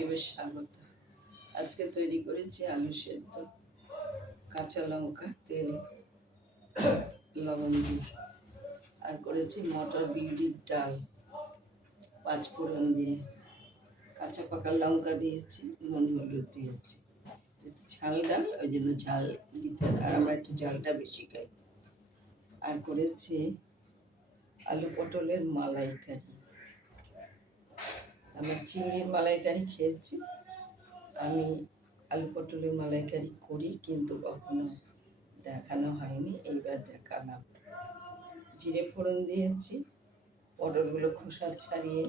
ইউটিউবের স্বাগত। আজকে তৈরি করেছি আলু সেদ্ধ, কাঁচা লঙ্কা, তেল, লবণ দিয়ে, আর করেছি মটর বিউলির ডাল, পাঁচফোড়ন দিয়ে, কাঁচা পাকা লঙ্কা দিয়েছি, নুন হলুদ দিয়েছি। ঝাল ডাল, ওই জন্য ঝাল দিতে, আর আমরা একটু ঝালটা বেশি খাই। আর করেছি আলু পটলের মালাইকারি। আমরা চিংড়ির মালাইকারি খেয়েছি, আমি আলু পটলের মালাইকারি করি, কিন্তু কখনো দেখানো হয়নি, এইবার দেখালাম। জিরে ফোড়ন দিয়েছি, পটলগুলো খোসা ছাড়িয়ে,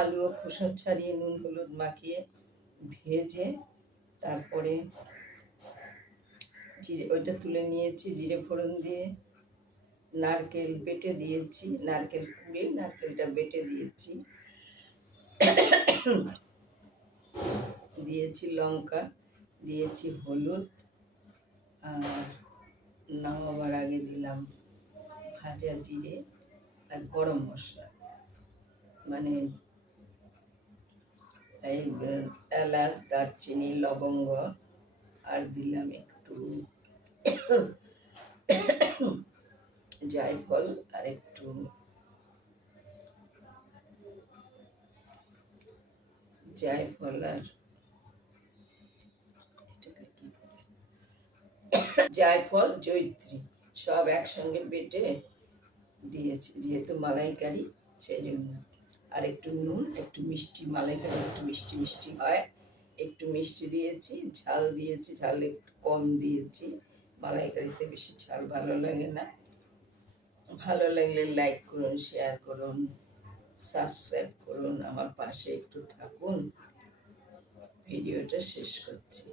আলুও খোসা ছাড়িয়ে নুন হলুদ মাখিয়ে ভেজে তারপরে ওইটা তুলে নিয়েছি। জিরে ফোড়ন দিয়ে নারকেল বেটে দিয়েছি, নারকেল কুড়ে নারকেলটা বেটে দিয়েছি, দিয়েছি লঙ্কা, দিয়েছি হলুদ, আর নামাবার আগে দিলাম ভাজা জিরে আর গরম মশলা, মানে এই এলাচ, দারচিনি, লবঙ্গ, আর দিলাম একটু জায়ফল, আর একটু জায়ফল, আর এটাকে কি জায়ফল, জয়িত্রী সব একসঙ্গে বেটে দিয়েছি, যেহেতু মালাইকারি সেই জন্য। আর একটু নুন, একটু মিষ্টি, মালাইকারি একটু মিষ্টি মিষ্টি হয়, একটু মিষ্টি দিয়েছি, ঝাল দিয়েছি, ঝাল একটু কম দিয়েছি, মালাইকারিতে বেশি ঝাল ভালো লাগে না। ভালো লাগলে লাইক করুন, শেয়ার করুন, সাবস্ক্রাইব করুন, আমার পাশে একটু থাকুন। ভিডিওটা শেষ করছি।